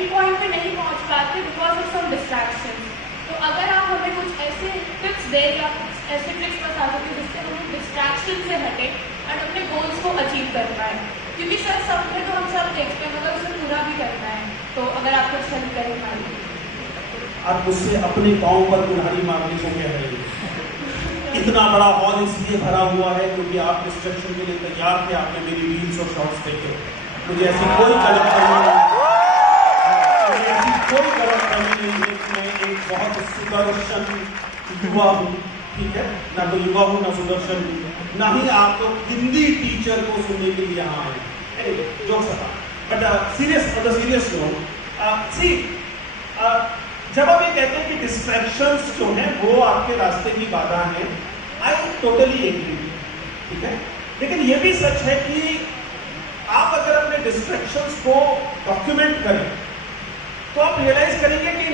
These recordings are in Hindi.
एंड पॉइंट पे नहीं पहुंच पाते बिकॉज ऑफ सम डिस्ट्रैक्शन। तो अगर आप हमें कुछ ऐसे टिप्स दें या कुछ ऐसे ट्रिक्स बता सकें जिससे हम डिस्ट्रैक्शन से हटे और अपने गोल्स को अचीव कर पाए, क्योंकि सर सपने तो हम सब देखते हैं मगर उसे पूरा भी करना है। तो अगर आप कुछ हेल्प करें हमारी। आप मुझसे अपने पाँव पर कुल्हाड़ी मारने को कह रहे हैं। इतना बड़ा हॉल इसलिए भरा हुआ है क्योंकि आप डिस्ट्रक्शन के लिए तैयार थे। आपने मेरी रील्स और शॉर्ट्स देखे। मुझे ऐसी कोई गलतफहमी नहीं है कि मैं एक बहुत सुदर्शन युवा हूँ, ठीक है ना? तो युवा हूँ ना सुदर्शन हूँ, ना ही आप तो हिंदी टीचर को सुनने के लिए यहाँ आए। जोक्स बट सीरियस जब आप ये कहते हैं कि डिस्ट्रैक्शंस जो हैं वो आपके रास्ते की बाधा है, आई टोटली एग्री, ठीक है। लेकिन ये भी सच है कि आप अगर अपने डिस्ट्रैक्शंस को डॉक्यूमेंट करें तो आप रियलाइज करेंगे कि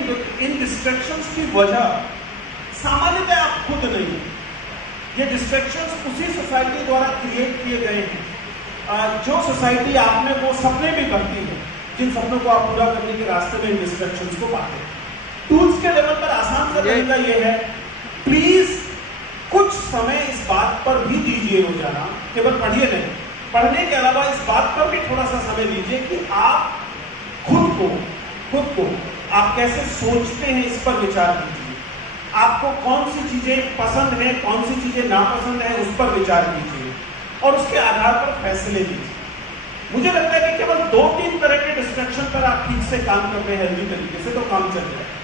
इन डिस्ट्रैक्शंस की वजह सामान्यतः आप खुद नहीं, ये डिस्ट्रैक्शंस उसी सोसाइटी द्वारा क्रिएट किए गए हैं। जो सोसाइटी आप में वो सपने भी करती है जिन सपनों को आप पूरा करने के रास्ते में इन डिस्ट्रैक्शंस को पाते हैं। टूल्स के लेवल पर आसान सा तरीका ये है, प्लीज कुछ समय इस बात पर भी दीजिए रोजाना, केवल पढ़िए नहीं, पढ़ने के अलावा इस बात पर भी थोड़ा सा समय दीजिए कि आप खुद को आप कैसे सोचते हैं, इस पर विचार कीजिए। आपको कौन सी चीजें पसंद है, कौन सी चीजें नापसंद है, उस पर विचार कीजिए और उसके आधार पर फैसले लीजिए। मुझे लगता है कि केवल 2-3 तरह के डिस्ट्रैक्शन पर आप ठीक से काम कर रहे हैं हेल्दी तरीके से, तो काम चल रहा है।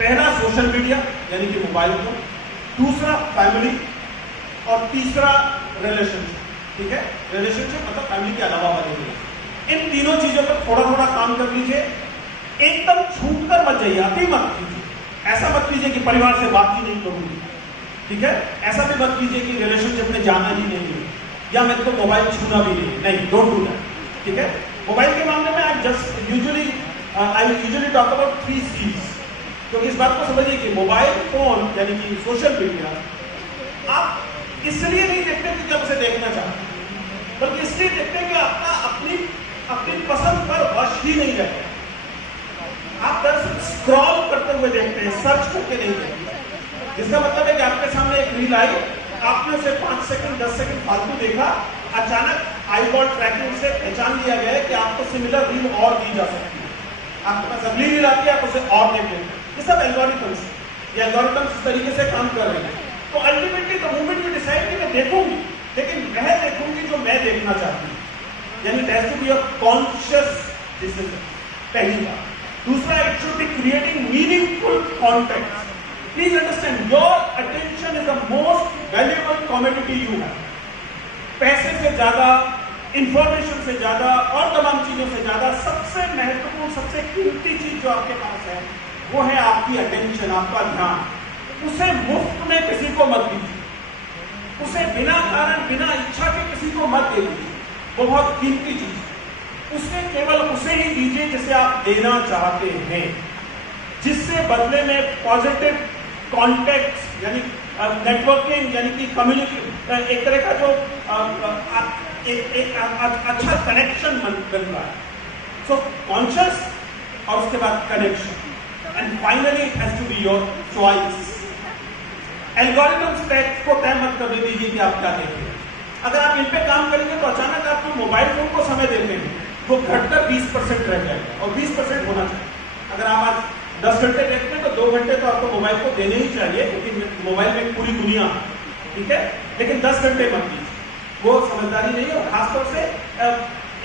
पहला सोशल मीडिया यानी कि मोबाइल फोन, दूसरा फैमिली और तीसरा रिलेशनशिप, ठीक है? रिलेशनशिप मतलब फैमिली के अलावा वाले रिलेशनशिप। इन तीनों चीजों पर थोड़ा थोड़ा काम कर लीजिए। एकदम छूट कर मत जाइए, अति मत कीजिए। ऐसा मत कीजिए कि परिवार से बात ही नहीं करूंगी, ठीक है? ऐसा भी मत कीजिए कि रिलेशनशिप में जाना ही नहीं है या मैं तो मोबाइल छूना भी नहीं, डोंट डू दैट, ठीक है? मोबाइल के मामले में I usually talk about 3 C's। तो इस बात को समझिए कि मोबाइल फोन यानी कि सोशल मीडिया आप इसलिए नहीं देखते क्योंकि आप उसे देखना चाहते, बल्कि इसलिए देखते हैं कि आपका अपनी पसंद पर वश ही नहीं रहता। आप दरअसल स्क्रॉल करते हुए देखते हैं, सर्च करके नहीं देखते। इसका मतलब है कि आपके सामने एक रील आई, आपने उसे 5 सेकंड 10 सेकंड फालतू देखा, अचानक आईबॉल ट्रैकिंग से पहचान लिया गया है कि आपको सिमिलर रील और दी जा सकती है। आपके पास अगली रील आती है, आप उसे और देख लेते हैं। ये सब एल्गोरिथम्स, ये एल्गोरिथम्स इस तरीके से काम कर रहे हैं। तो ultimately the moment you decide कि मैं देखूंगी, लेकिन वह देखूंगी जो मैं देखना चाहती हूँ, यानी it has to be a conscious decision, पहली बात। दूसरा, it should be creating meaningful context. Please understand, your attention is the most valuable commodity you have. पैसे से ज्यादा, इंफॉर्मेशन से ज्यादा और तमाम चीजों से ज्यादा सबसे महत्वपूर्ण, सबसे कीमती चीज जो आपके पास है वो है आपकी अटेंशन, आपका ध्यान। उसे मुफ्त में किसी को मत दीजिए, उसे बिना कारण बिना इच्छा के किसी को मत दे दीजिए, वो बहुत कीमती चीज है। उसे केवल उसे ही दीजिए जिसे आप देना चाहते हैं, जिससे बदले में पॉजिटिव कॉन्टेक्ट यानी नेटवर्किंग यानी कि कम्युनिकेशन, एक तरह का जो एक अच्छा कनेक्शन बन रहा है। सो कॉन्शियस और उसके बाद connection, and finally it has to be your choice. Algorithms को तय मत करने दीजिए कि आप क्या देखेंगे। अगर आप इन पे काम करेंगे तो अचानक आप जो मोबाइल फोन को समय देते हैं वो घटकर 20% रह जाएगा, और 20% होना चाहिए। अगर आप आज 10 घंटे देखते हैं तो 2 घंटे तो आपको मोबाइल को देने ही चाहिए, क्योंकि मोबाइल में पूरी दुनिया है, ठीक है? लेकिन 10 घंटे मत दीजिए, वो समझदारी नहीं है। और खासतौर से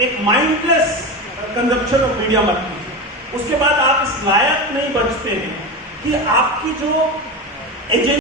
एक माइंडलेस कंजप्शन ऑफ मीडिया मत कीजिए। उसके बाद आप इस लायक नहीं बचते हैं कि आपकी जो एजेंडा